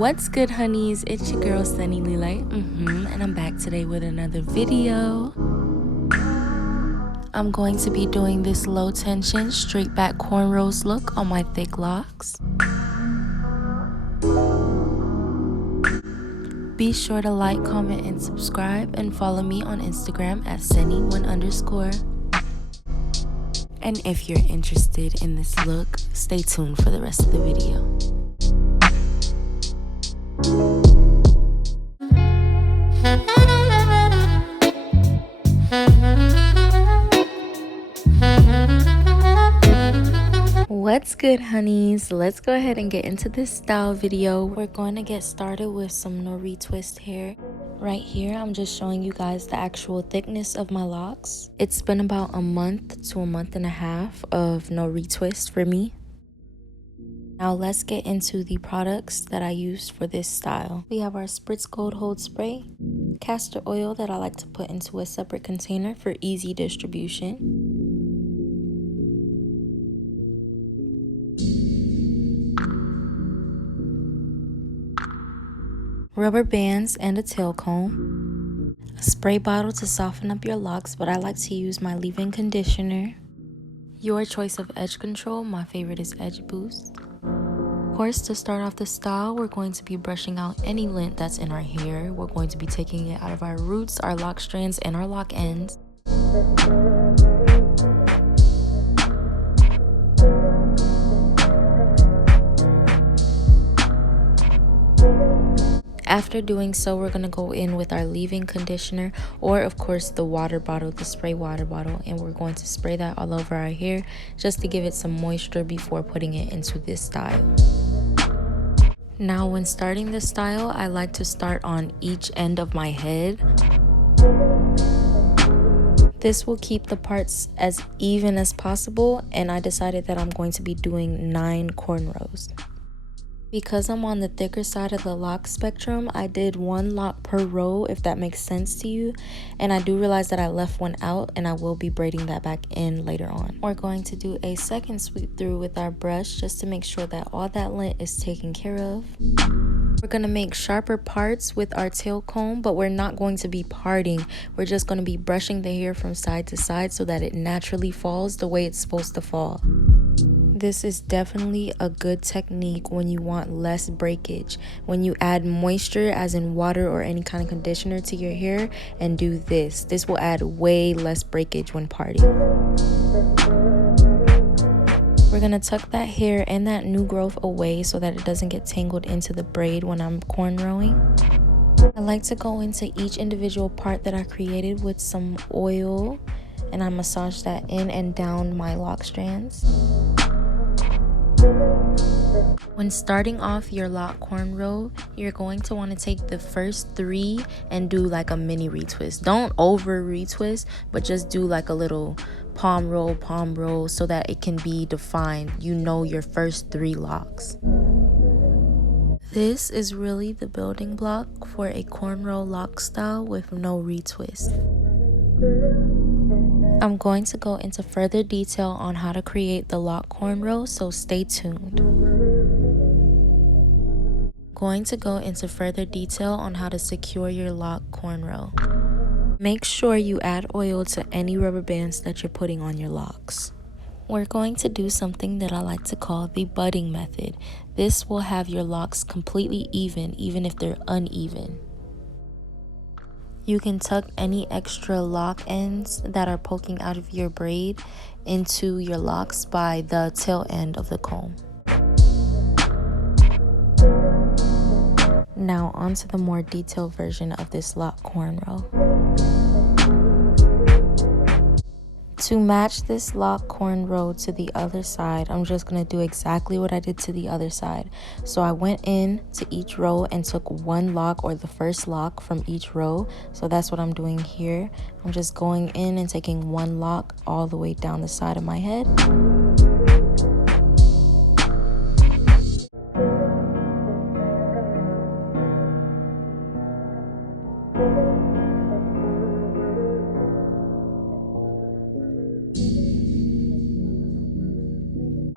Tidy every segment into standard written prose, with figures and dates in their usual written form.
What's good, honeys? It's your girl Sunny Lilay, and I'm back today with another video. I'm going to be doing this low tension straight back cornrows look on my thick locks. Be sure to like, comment, and subscribe, and follow me on Instagram at Sunny1_. And if you're interested in this look, stay tuned for the rest of the video. What's good, honeys? Let's go ahead and get into this style video. We're going to get started with some no retwist hair. Right here, I'm just showing you guys the actual thickness of my locks. It's been about a month to a month and a half of no retwist for me. Now let's get into the products that I used for this style. We have our Spritz Gold Hold Spray, castor oil that I like to put into a separate container for easy distribution, rubber bands and a tail comb, a spray bottle to soften up your locks, but I like to use my leave-in conditioner, your choice of edge control. My favorite is Edge Boost. Of course, to start off the style, we're going to be brushing out any lint that's in our hair. We're going to be taking it out of our roots, our lock strands, and our lock ends. After doing so, we're going to go in with our leave-in conditioner, or of course the water bottle, the spray water bottle, and we're going to spray that all over our hair just to give it some moisture before putting it into this style. Now when starting this style, I like to start on each end of my head. This will keep the parts as even as possible, and I decided that I'm going to be doing 9 cornrows. Because I'm on the thicker side of the lock spectrum, I did 1 lock per row, if that makes sense to you. And I do realize that I left one out, and I will be braiding that back in later on. We're going to do a second sweep through with our brush just to make sure that all that lint is taken care of. We're going to make sharper parts with our tail comb, but we're not going to be parting. We're just going to be brushing the hair from side to side so that it naturally falls the way it's supposed to fall. This is definitely a good technique when you want less breakage. When you add moisture, as in water or any kind of conditioner, to your hair and do this, this will add way less breakage when parting. We're going to tuck that hair and that new growth away so that it doesn't get tangled into the braid when I'm cornrowing. I like to go into each individual part that I created with some oil, and I massage that in and down my lock strands. When starting off your lock cornrow, you're going to want to take the first 3 and do like a mini retwist. Don't over retwist, but just do like a little palm roll so that it can be defined. You know your first 3 locks. This is really the building block for a cornrow lock style with no retwist. I'm going to go into further detail on how to create the lock cornrow, so stay tuned. Going to go into further detail on how to secure your lock cornrow. Make sure you add oil to any rubber bands that you're putting on your locks. We're going to do something that I like to call the budding method. This will have your locks completely even if they're uneven. You can tuck any extra lock ends that are poking out of your braid into your locks by the tail end of the comb. Now onto the more detailed version of this lock cornrow. To match this lock cornrow to the other side, I'm just going to do exactly what I did to the other side. So I went in to each row and took 1 lock, or the first lock from each row. So that's what I'm doing here. I'm just going in and taking 1 lock all the way down the side of my head.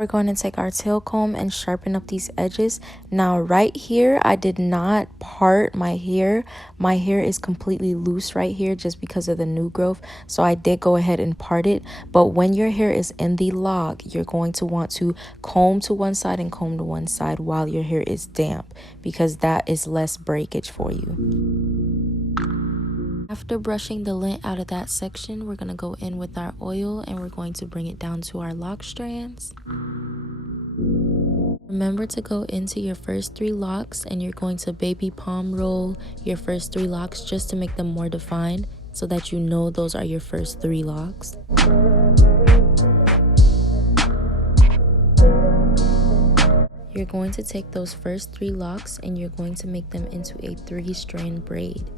We're going to take our tail comb and sharpen up these edges. Now right here, I did not part my hair. My hair is completely loose right here just because of the new growth. So I did go ahead and part it. But when your hair is in the lock, you're going to want to comb to one side and comb to one side while your hair is damp, because that is less breakage for you. After brushing the lint out of that section, we're going to go in with our oil and we're going to bring it down to our lock strands. Remember to go into your first 3 locks and you're going to baby palm roll your first 3 locks just to make them more defined so that you know those are your first 3 locks. You're going to take those first 3 locks and you're going to make them into a 3-strand braid.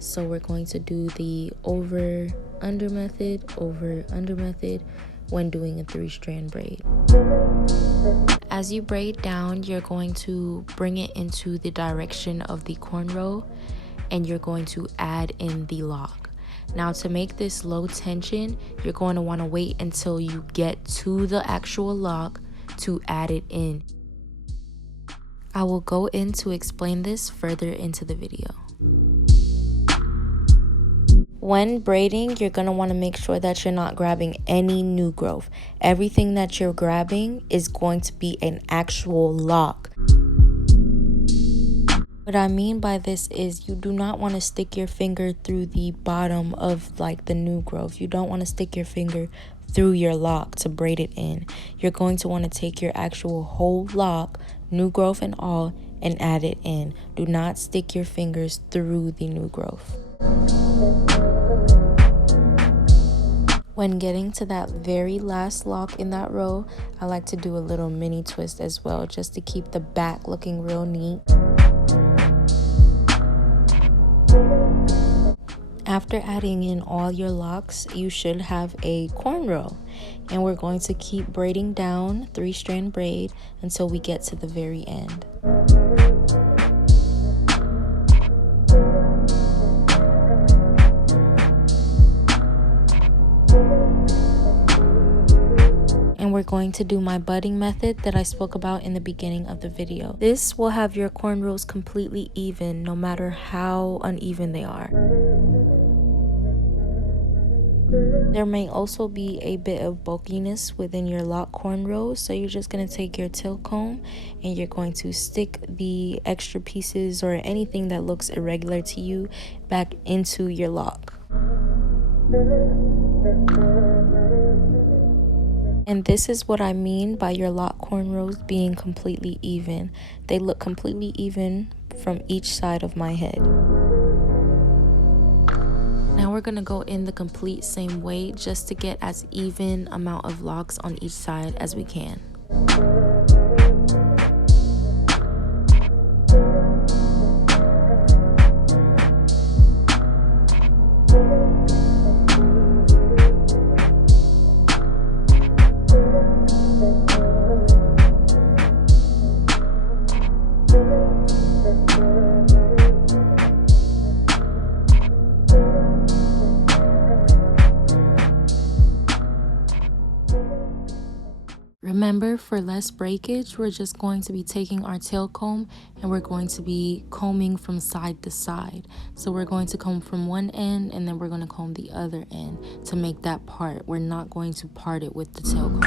So we're going to do the over-under method when doing a 3-strand braid. As you braid down, you're going to bring it into the direction of the cornrow and you're going to add in the lock. Now to make this low tension, you're going to want to wait until you get to the actual lock to add it in. I will go in to explain this further into the video. When braiding, you're going to want to make sure that you're not grabbing any new growth. Everything that you're grabbing is going to be an actual lock. What I mean by this is you do not want to stick your finger through the bottom of like the new growth. You don't want to stick your finger through your lock to braid it in. You're going to want to take your actual whole lock, new growth and all, and add it in. Do not stick your fingers through the new growth. When getting to that very last lock in that row, I like to do a little mini twist as well, just to keep the back looking real neat. After adding in all your locks, you should have a cornrow. And we're going to keep braiding down 3-strand braid until we get to the very end. And we're going to do my budding method that I spoke about in the beginning of the video. This will have your cornrows completely even, no matter how uneven they are. There may also be a bit of bulkiness within your lock cornrows, so you're just going to take your tail comb and you're going to stick the extra pieces or anything that looks irregular to you back into your lock. And this is what I mean by your lock cornrows being completely even. They look completely even from each side of my head. Now we're going to go in the complete same way just to get as even amount of locks on each side as we can. Remember, for less breakage, we're just going to be taking our tail comb and we're going to be combing from side to side. So we're going to comb from one end and then we're going to comb the other end to make that part. We're not going to part it with the tail comb.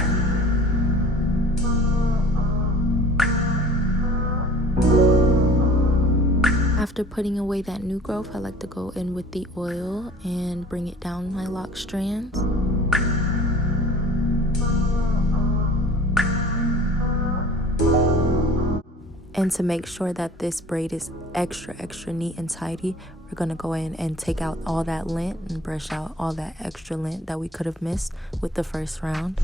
After putting away that new growth, I like to go in with the oil and bring it down my lock strands. And to make sure that this braid is extra neat and tidy, we're going to go in and take out all that lint and brush out all that extra lint that we could have missed with the first round.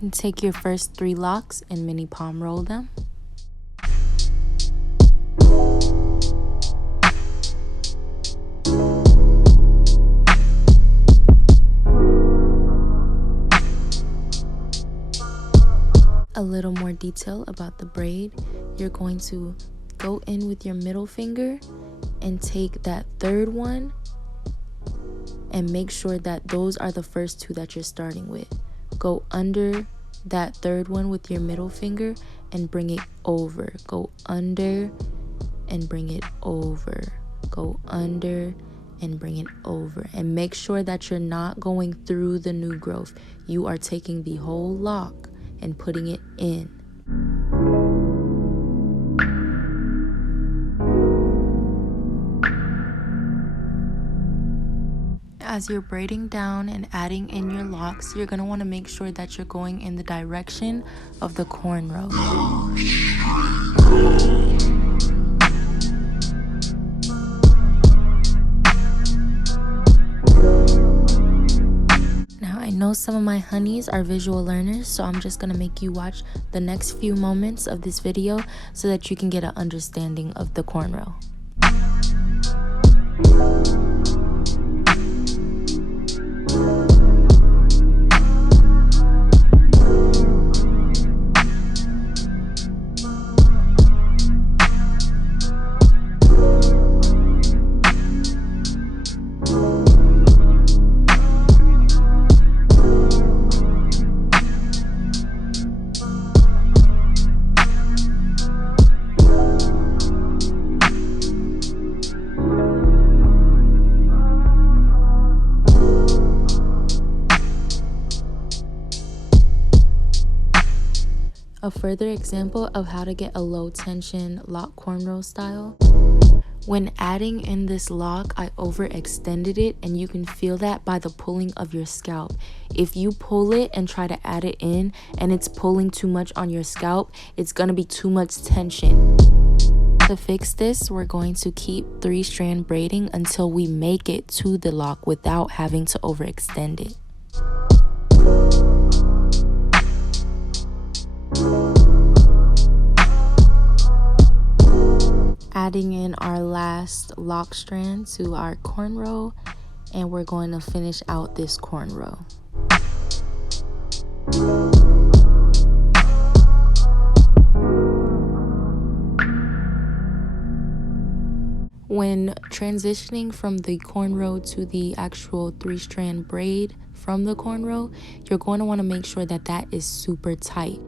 And take your first 3 locks and mini palm roll them. A little more detail about the braid. You're going to go in with your middle finger and take that third one and make sure that those are the first two that you're starting with. Go under that third one with your middle finger and bring it over. Go under and bring it over. Go under and bring it over. And make sure that you're not going through the new growth. You are taking the whole lock and putting it in. As you're braiding down and adding in your locks, you're going to want to make sure that you're going in the direction of the cornrow. Now, I know some of my honeys are visual learners, so I'm just going to make you watch the next few moments of this video so that you can get an understanding of the cornrow. A further example of how to get a low tension lock cornrow style. When adding in this lock, I overextended it, and you can feel that by the pulling of your scalp. If you pull it and try to add it in and it's pulling too much on your scalp, it's gonna be too much tension. To fix this, we're going to keep 3-strand braiding until we make it to the lock without having to overextend it. Adding in our last lock strand to our cornrow, and we're going to finish out this cornrow. When transitioning from the cornrow to the actual 3-strand braid from the cornrow, you're going to want to make sure that that is super tight.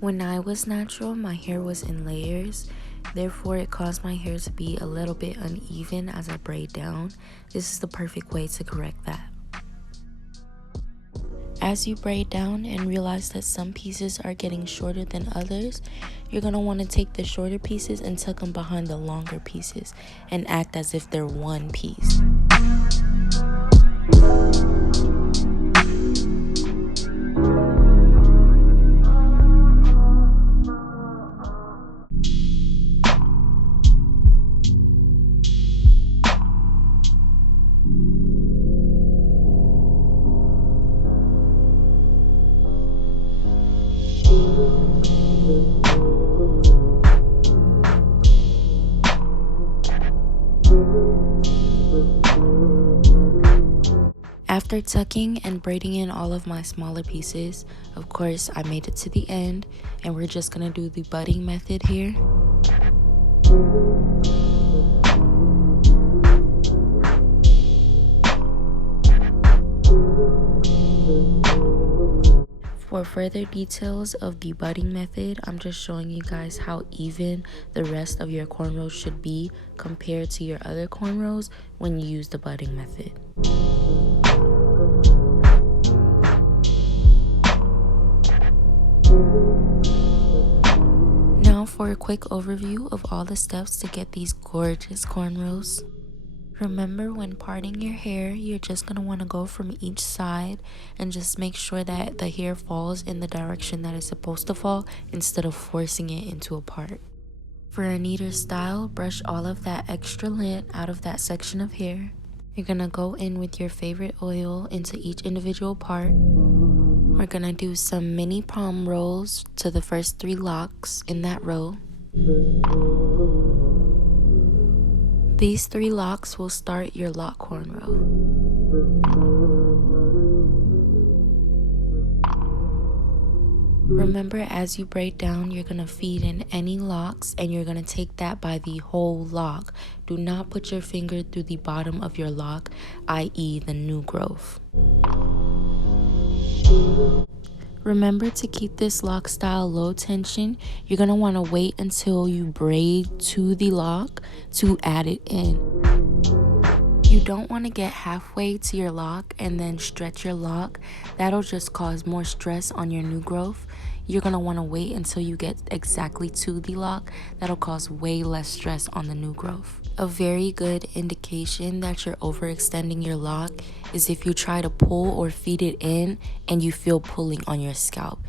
When I was natural, my hair was in layers, therefore it caused my hair to be a little bit uneven as I braid down. This is the perfect way to correct that. As you braid down and realize that some pieces are getting shorter than others, you're going to want to take the shorter pieces and tuck them behind the longer pieces and act as if they're one piece. After tucking and braiding in all of my smaller pieces, of course, I made it to the end, and we're just gonna do the budding method here. For further details of the budding method, I'm just showing you guys how even the rest of your cornrows should be compared to your other cornrows when you use the budding method. Now for a quick overview of all the steps to get these gorgeous cornrows. Remember, when parting your hair, you're just going to want to go from each side and just make sure that the hair falls in the direction that it's supposed to fall instead of forcing it into a part. For a neater style, brush all of that extra lint out of that section of hair. You're going to go in with your favorite oil into each individual part. We're going to do some mini palm rolls to the first 3 locks in that row. These 3 locks will start your lock cornrow. Remember, as you braid down, you're going to feed in any locks and you're going to take that by the whole lock. Do not put your finger through the bottom of your lock, i.e. the new growth. Remember to keep this lock style low tension. You're going to want to wait until you braid to the lock to add it in. You don't want to get halfway to your lock and then stretch your lock. That'll just cause more stress on your new growth. You're going to want to wait until you get exactly to the lock. That'll cause way less stress on the new growth. A very good indication that you're overextending your lock is if you try to pull or feed it in and you feel pulling on your scalp.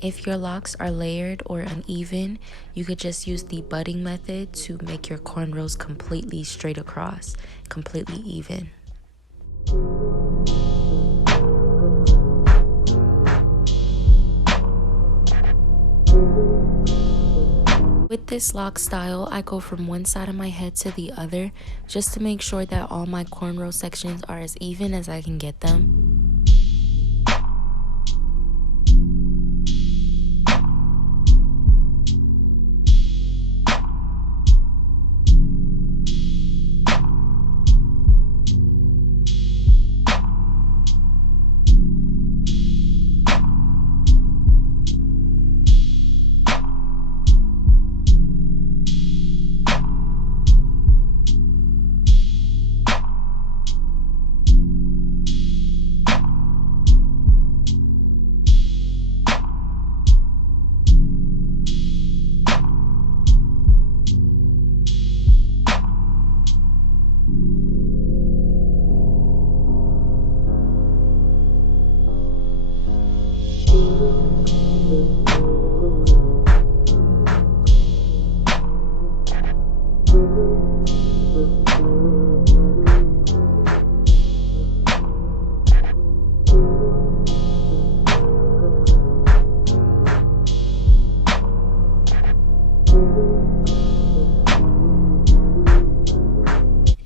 If your locks are layered or uneven, you could just use the budding method to make your cornrows completely straight across, completely even. With this lock style, I go from one side of my head to the other just to make sure that all my cornrow sections are as even as I can get them.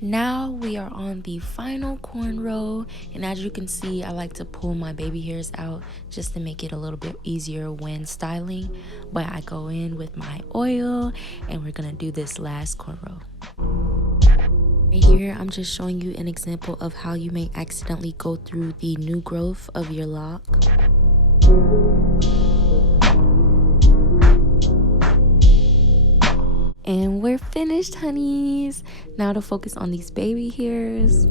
Now we are on the final cornrow, and as you can see, I like to pull my baby hairs out just to make it a little bit easier when styling. But I go in with my oil and we're gonna do this last cornrow. Right here, I'm just showing you an example of how you may accidentally go through the new growth of your lock. And we're finished, honeys. Now to focus on these baby hairs.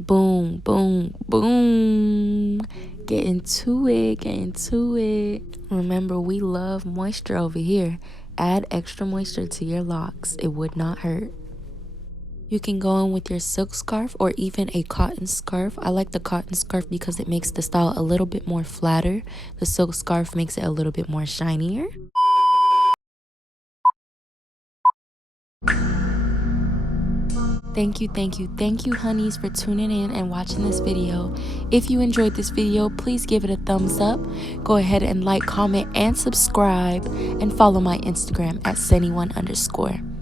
Boom, boom, boom. Get into it, get into it. Remember, we love moisture over here. Add extra moisture to your locks. It would not hurt. You can go in with your silk scarf or even a cotton scarf. I like the cotton scarf because it makes the style a little bit more flatter. The silk scarf makes it a little bit more shinier. Thank you, honeys, for tuning in and watching this video. If you enjoyed this video, please give it a thumbs up. Go ahead and like, comment, and subscribe. And follow my Instagram at Sunny1_.